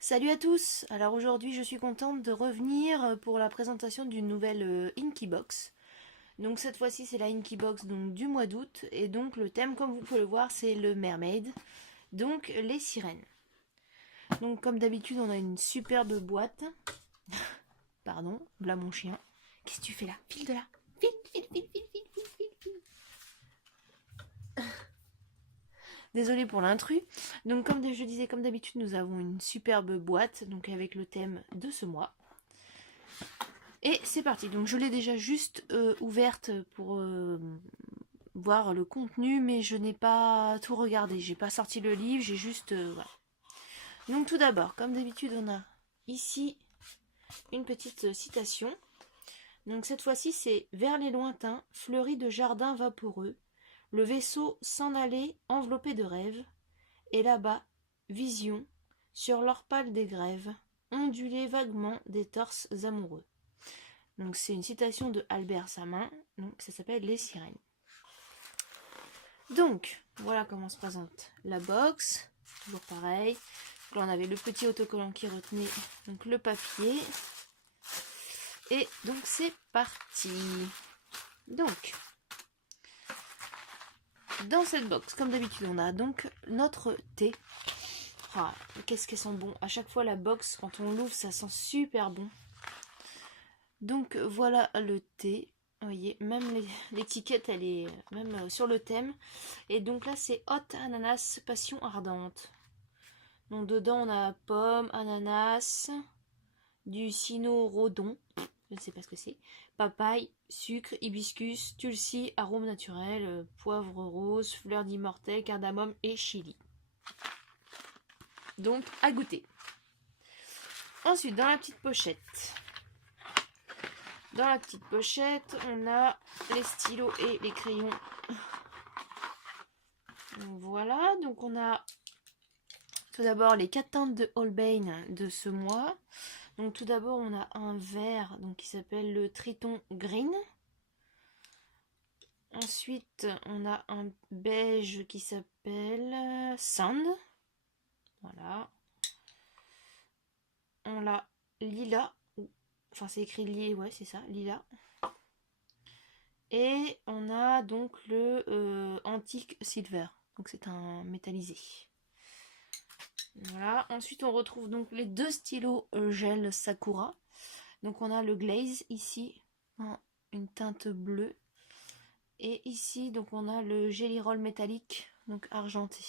Salut à tous! Alors aujourd'hui je suis contente de revenir pour la présentation d'une nouvelle Inky Box. Donc cette fois-ci c'est la Inky Box donc, du mois d'août et donc le thème comme vous pouvez le voir c'est le mermaid, donc les sirènes. Donc comme d'habitude on a une superbe boîte. Pardon, là mon chien. Qu'est-ce que tu fais là? File de là! File, file, file, file, file, file, file, file. Désolée pour l'intrus. Donc comme je disais, comme d'habitude, nous avons une superbe boîte donc avec le thème de ce mois. Et c'est parti. Donc je l'ai déjà juste ouverte pour voir le contenu, mais je n'ai pas tout regardé. J'ai pas sorti le livre, j'ai juste voilà. Donc tout d'abord, comme d'habitude, on a ici une petite citation. Donc cette fois-ci, c'est vers les lointains, fleuris de jardins vaporeux. Le vaisseau s'en allait enveloppé de rêves, et là-bas, vision, sur l'orpale des grèves, ondulait vaguement des torses amoureux. Donc c'est une citation de Albert Samin, donc ça s'appelle Les sirènes. Donc, voilà comment se présente la box, toujours pareil. Donc là on avait le petit autocollant qui retenait donc le papier. Et donc c'est parti. Donc, dans cette box, comme d'habitude, on a donc notre thé. Ah, qu'est-ce qu'elles sont bons. À chaque fois, la box, quand on l'ouvre, ça sent super bon. Donc, voilà le thé. Vous voyez, même l'étiquette, elle est même sur le thème. Et donc là, c'est Hot Ananas Passion Ardente. Donc, dedans, on a pomme, ananas, du cynorrhodon. Je ne sais pas ce que c'est. Papaye, sucre, hibiscus, tulsi, arôme naturel, poivre rose, fleur d'immortel, cardamome et chili. Donc à goûter. Ensuite, dans la petite pochette. Dans la petite pochette, on a les stylos et les crayons. Donc, voilà, donc on a tout d'abord les 4 teintes de Holbein de ce mois. Donc tout d'abord, on a un vert donc, qui s'appelle le Triton Green. Ensuite, on a un beige qui s'appelle Sand. Voilà. On a lilas. Enfin, c'est écrit lié, ouais, c'est ça, lilas. Et on a donc le Antique Silver. Donc c'est un métallisé. Voilà. Ensuite, on retrouve donc les deux stylos gel Sakura. Donc on a le Glaze ici, en une teinte bleue. Et ici, donc on a le Jelly Roll métallique, donc argenté.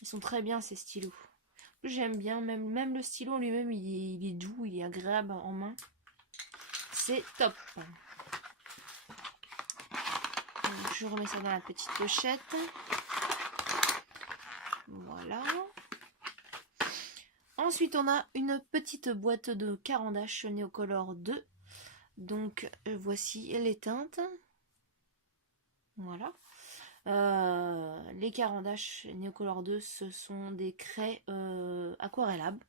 Ils sont très bien ces stylos. J'aime bien, même le stylo lui-même, il est doux, il est agréable en main. C'est top. Donc, je remets ça dans la petite pochette. Voilà. Ensuite, on a une petite boîte de Caran d'Ache Neocolor 2. Donc, voici les teintes. Voilà. Les Caran d'Ache Neocolor 2, ce sont des craies aquarellables.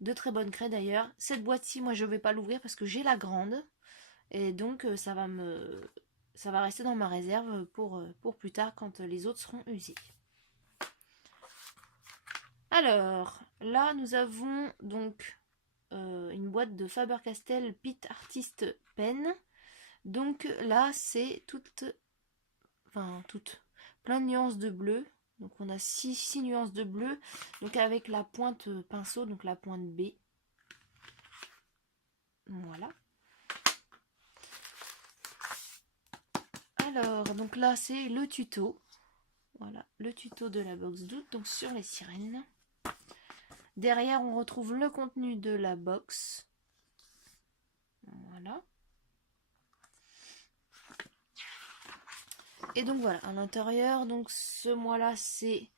De très bonnes craies d'ailleurs. Cette boîte-ci, moi, je ne vais pas l'ouvrir parce que j'ai la grande. Et donc, ça va rester dans ma réserve pour plus tard quand les autres seront usés. Alors, là, nous avons donc une boîte de Faber-Castell Pit Artist Pen. Donc là, c'est plein de nuances de bleu. Donc on a 6 nuances de bleu. Donc avec la pointe pinceau, donc la pointe B. Voilà. Alors, donc là, c'est le tuto. Voilà, le tuto de la box d'août, donc sur les sirènes. Derrière, on retrouve le contenu de la box. Voilà. Et donc voilà, à l'intérieur, donc ce mois-là, c'est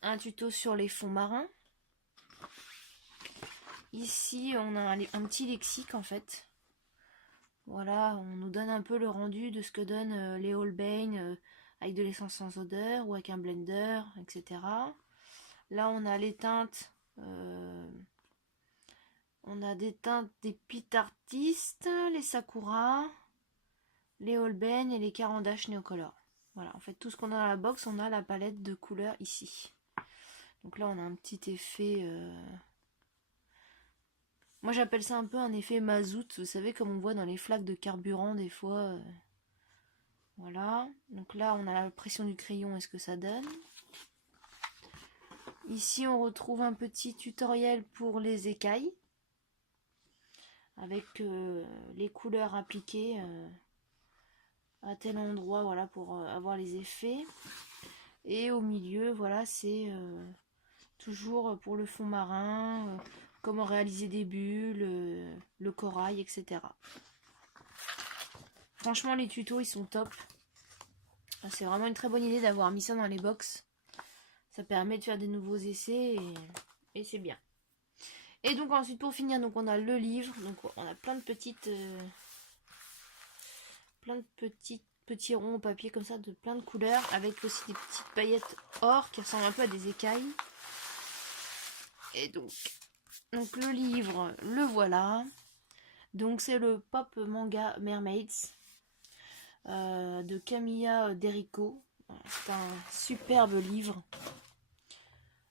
un tuto sur les fonds marins. Ici, on a un petit lexique en fait. Voilà, on nous donne un peu le rendu de ce que donnent les Holbein avec de l'essence sans odeur ou avec un blender, etc. Là, on a les teintes On a des teintes des Pit Artistes, les Sakura, les Holbein et les Caran d'Ache Neocolor. Voilà, en fait, tout ce qu'on a dans la box, on a la palette de couleurs ici. Donc là, on a un petit effet... Moi, j'appelle ça un peu un effet mazout. Vous savez, comme on voit dans les flaques de carburant, des fois... Voilà. Donc là, on a la pression du crayon et ce que ça donne. Ici, on retrouve un petit tutoriel pour les écailles. Avec les couleurs appliquées à tel endroit, voilà, pour avoir les effets. Et au milieu, voilà, c'est toujours pour le fond marin, comment réaliser des bulles, le corail, etc. Franchement, les tutos, ils sont top. C'est vraiment une très bonne idée d'avoir mis ça dans les box. Ça permet de faire des nouveaux essais et c'est bien. Et donc ensuite, pour finir, donc on a le livre. Donc on a plein de petites... petits ronds au papier comme ça de plein de couleurs avec aussi des petites paillettes or qui ressemblent un peu à des écailles. Et donc le livre, le voilà. Donc c'est le Pop Manga Mermaids de Camilla Derico. C'est un superbe livre.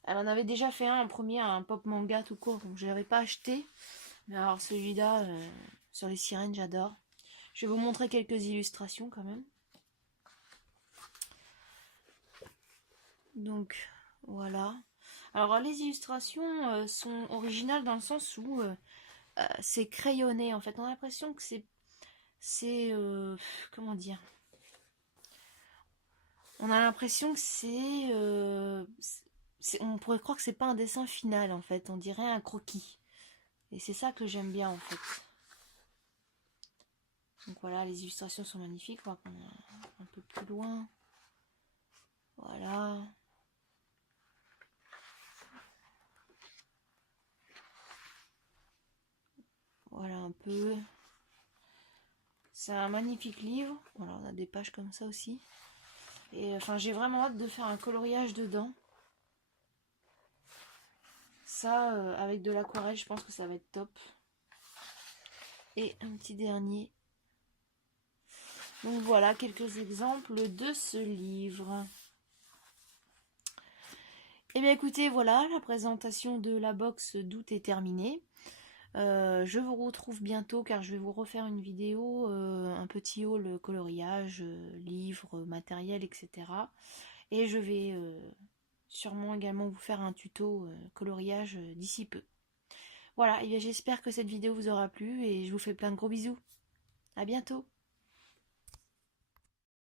Elle en avait déjà fait un premier, un pop manga tout court, donc je ne l'avais pas acheté. Mais alors celui-là, sur les sirènes, j'adore. Je vais vous montrer quelques illustrations quand même. Donc voilà. Alors les illustrations sont originales dans le sens où c'est crayonné en fait. On a l'impression que c'est comment dire. On a l'impression que on pourrait croire que c'est pas un dessin final en fait. On dirait un croquis. Et c'est ça que j'aime bien en fait. Donc voilà, les illustrations sont magnifiques. On va prendre un peu plus loin. Voilà. Voilà un peu. C'est un magnifique livre. Voilà, on a des pages comme ça aussi. Et enfin, j'ai vraiment hâte de faire un coloriage dedans. Ça, avec de l'aquarelle, je pense que ça va être top. Et un petit dernier. Donc voilà, quelques exemples de ce livre. Et bien écoutez, voilà, la présentation de la box d'août est terminée. Je vous retrouve bientôt car je vais vous refaire une vidéo, un petit haul coloriage, livres, matériel, etc. Et je vais sûrement également vous faire un tuto coloriage d'ici peu. Voilà, et bien j'espère que cette vidéo vous aura plu et je vous fais plein de gros bisous. À bientôt.